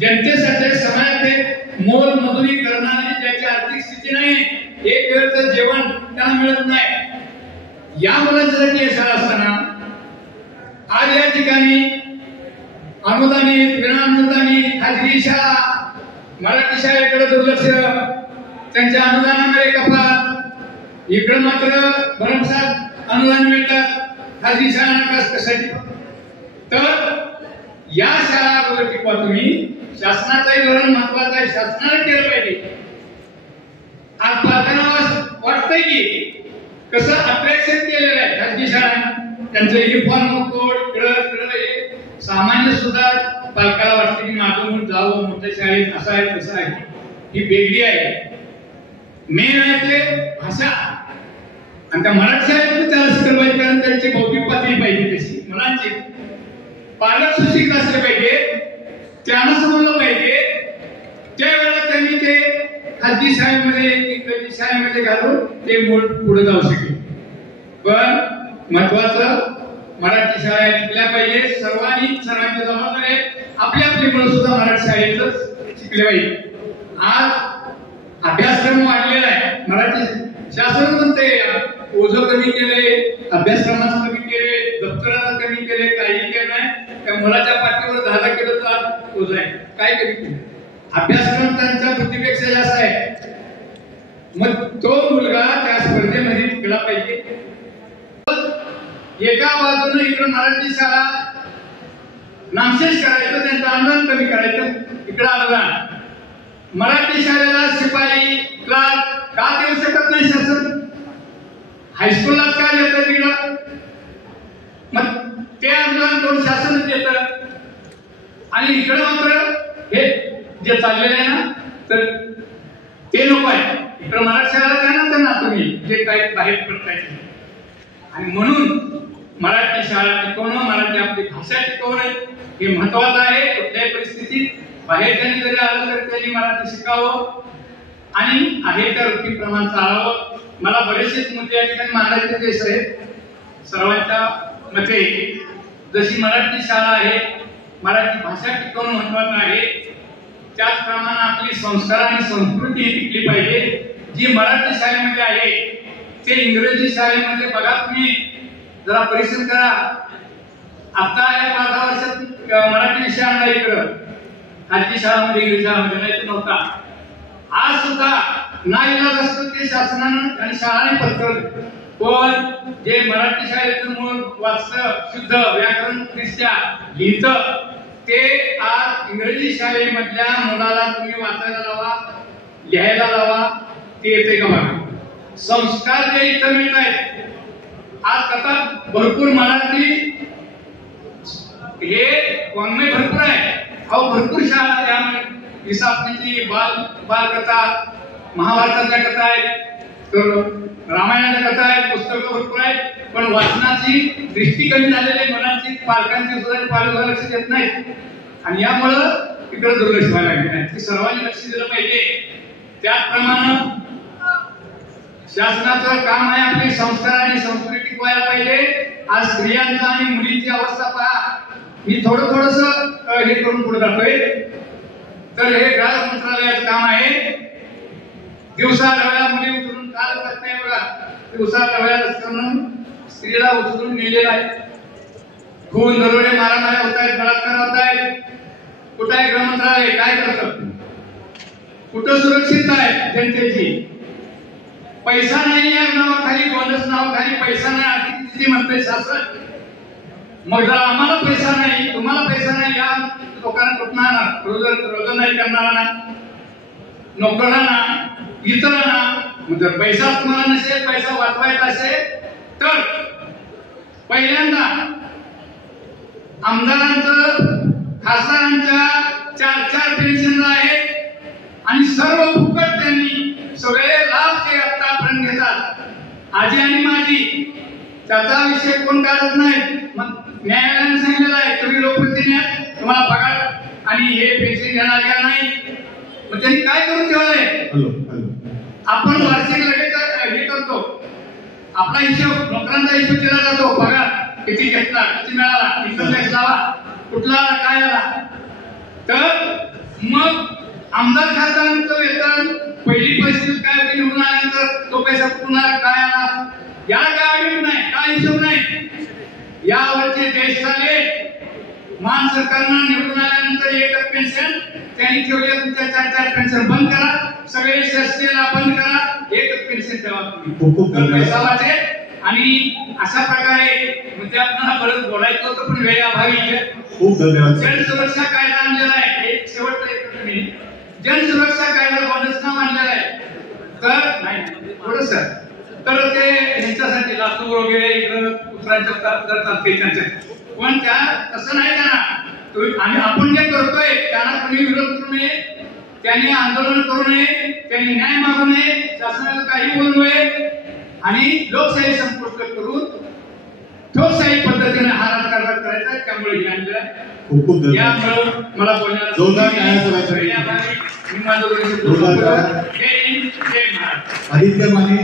जनतेसाठी समाजात मोल मजुरी करणारी ज्याची आर्थिक स्थिती नाही, एक वेळचं जेवण त्यांना मिळत नाही, या मुलांसाठी हे शाळा असताना आज या ठिकाणी अनुदानित विना अनुदानित खाजगी शाळा, मराठी शाळेकडे दुर्लक्ष, त्यांच्या अनुदानामध्ये कपात, इकडे मात्र भरमसाठ अनुदान मिळतात, खाजगी शाळांना कशासाठी? तर या शाळा टिकवा तुम्ही. शासनाचंही धोरण महत्वाचं आहे, शासनाने केलं पाहिजे. आज पालकांना वाटतंय की कसं अट्रॅक्शन केलेलं आहे खाजगी शाळा, त्यांचं युनिफॉर्म कोड सामान्य सुद्धा पालकाला वाटतं की माझं मूल जावं मोठ्या शाळेत, असं आहे तसं आहे. ही वेगळी आहे. मेन आहे ते भाषा, आणि त्या मराठी शाळेत त्याला शिकलं पाहिजे, कारण त्यांची बौद्धिक पातळी पाहिजे तशी मुलांची. पालक सुशिक्षित असले पाहिजे, त्यांना समजलं पाहिजे, त्यावेळेला त्यांनी ते खाजगी शाळेमध्ये इंग्रजी शाळेमध्ये घालून ते मूल पुढे जाऊ शकेल. पण महत्वाचं मराठी शाळा शिकल्या पाहिजे. सर्वांची जबाबदारी आहे, आपली आपली मुलं सुद्धा मराठी शाळेतच शिकले पाहिजे. आज अभ्यासक्रम वाढलेला आहे, मराठी शासन म्हणते ओझं कमी केले, अभ्यासक्रमाचं कमी केले, दप्तराचं कमी केले, काही केलं नाही. त्या मुलाच्या पाठीवर 10 किलोचा ओझं आहे, काय कमी केलं? अभ्यासक्रम त्यांच्या बुद्धीपेक्षा जास्त आहे. मग तो मुलगा त्या स्पर्धेमध्ये टिकला पाहिजे. एका बाजूने इकडे मराठी शाळा नामशेष करायचं, त्यांचं अनुदान कमी करायचं, इकडे अनुदान. मराठी शाळेला शिपाई क्लास का देऊ शकत नाही शासन? हायस्कूलला का देतं तिकडं? मग ते अनुदान दोन शासनच देतं, आणि इकडे मात्र हे जे चाललेलं आहे ना, तर ते नको आहे. इकडे मराठी शाळेला काय ना त्यांना तुम्ही जे काही बाहेर करताय. आणि म्हणून मराठी शाळा टिकवणं, मराठी आपली भाषा टिकवणं हे महत्वाचं आहे. कुठल्याही परिस्थितीत बाहेर त्यांनी जरी आलं तर त्यांनी मराठी शिकावं आणि आहे त्या वृत्तीप्रमाणे चालावं. मला बरेचसे मुद्दे या ठिकाणी मांडायचे देश आहेत. सर्वांच्या मते जशी मराठी शाळा आहे, मराठी भाषा टिकवणं महत्वाचं आहे, त्याचप्रमाणे आपली संस्कार आणि संस्कृती टिकली पाहिजे. जी मराठी शाळेमध्ये आहे ते इंग्रजी शाळेमध्ये बघा, तुम्ही जरा परिश्रम करा. आता या 5 वर्षात मराठी विषय आणला इकडं, खाजगी शाळांमध्ये इंग्रजी शाळांमध्ये नाही नव्हता. आज सुद्धा नाईलाज असतं ते शासनानं आणि शाळाने पत्करलं. पण जे मराठी शाळेतून मूळ वाचतं, शुद्ध व्याकरण दृष्ट्या लिहितं, ते आज इंग्रजी शाळेमधल्या मुलाला तुम्ही वाचायला लावा, लिहायला लावा, ते येते का बघा. संस्कार जे इथं मिळत आहेत, आज कथा भरपूर मराठी हे वाङ्मय भरपूर आहे. अहो भरपूर शाळा त्यामुळे हिसाबची बालकथा, महाभारताच्या कथा आहेत, तर रामायणाच्या कथा आहेत, पुस्तकं भरपूर आहेत. पण वाचनाची दृष्टी कमी झालेली मुलांची, पालकांची सुद्धा पालक लक्ष देत नाहीत, आणि यामुळं तिकडे दुर्लक्ष व्हायला लागले नाही. सर्वांनी लक्ष दिलं पाहिजे. त्याचप्रमाणे शासनाचं काम आहे आपली संस्कार आणि संस्कृती टिकवायला पाहिजे. आज स्त्रियांचा आणि मुलींची अवस्था पहा. मी थोडस हे करून पुढे जातोय. तर हे गृह मंत्रालयाचं काम आहे. दिवसा ढवळ्या मुली उचलून काल नाही बघा, दिवसा ढवळ्या रस्त्यावरून स्त्रीला उचलून नेलेला आहे. खून दरोडे मारामाऱ्या होत आहेत, बलात्कार होत आहेत. कुठं आहे गृह मंत्रालय? काय करतं? कुठं सुरक्षित आहे जनतेची? पैसा नाही या नावाखाली, बोनस नावाखाली पैसा नाही आधी म्हणते शासन. मग जर आम्हाला पैसा नाही, तुम्हाला पैसा नाही, या लोकांना कुठं आणणार? रोजगार नाही करणारा, नोकरांना, इतरांना. जर पैसा तुम्हाला नसेल, पैसा वाचवायचा असेल तर पहिल्यांदा आमदारांचं, खासदारांच्या 4 पेन्शन आहेत, आणि सर्व फुकट त्यांनी सगळे लाभ ते आतापर्यंत घेतात. आजी आणि माझी त्याचा विषय कोण काढत नाही. मग न्यायालयाने सांगितलेलं आहे तुम्ही लोकप्रतिनिधी तुम्हाला पगार आणि हे पेन्शन घेणार का नाही. मग त्यांनी काय करून ठेवलंय? आपण वार्षिक लगेच हे करतो, आपला हिशोब, नोकरांचा हिशोब दिला जातो. पगार किती घेतला, किती मिळाला, इन्कम टॅक्स लावा, कुठला काय आला. मग आमदार खासदारांचं वेतन पहिली परिस्थिती काय होती, निवडून आल्यानंतर तो पैसा कुठून आला, काय आला, याला काय आठवण नाही, काय हिशोब नाही. यावरचे देश झाले मान सरकारनं निवडून आल्यानंतर एकच पेन्शन त्यांनी ठेवले, तुमच्या 4 पेन्शन बंद करा, सगळे शासनाला बंद करा, एकच पेन्शन ठेवा तुम्ही, पैसा वाचेल. आणि अशा प्रकारे म्हणजे आपल्याला बरंच बोलायचं होतं पण वेळेअभावी खूप धन्यवाद. जन सुरक्षा कायदा आणलेला आहे, एक शेवटचा एक मिनिट, जन सुरक्षा कायदा काँग्रेस नाव आणलेला आहे. तर नाही थोडं सर, तर ते ह्यांच्यासाठी लातूर वगैरे इकडं कुत्रांच्या करतात त्यांच्या, पण त्या तसं नाही त्यांना, आणि आपण जे करतोय त्यांना कोणी विरोध करू नये, त्यांनी आंदोलन करू नये, त्यांनी न्याय मागू नये, शासनाला काही बोलू नये आणि लोकशाही संपुष्ट करून ठोकशाही पद्धतीने हा राजकारण करायचा. त्यामुळे खूप खूप धन्यवाद. यामुळे मला बोलण्याला जोरदार न्यायासभेसाठी मी माझं आदित्य माने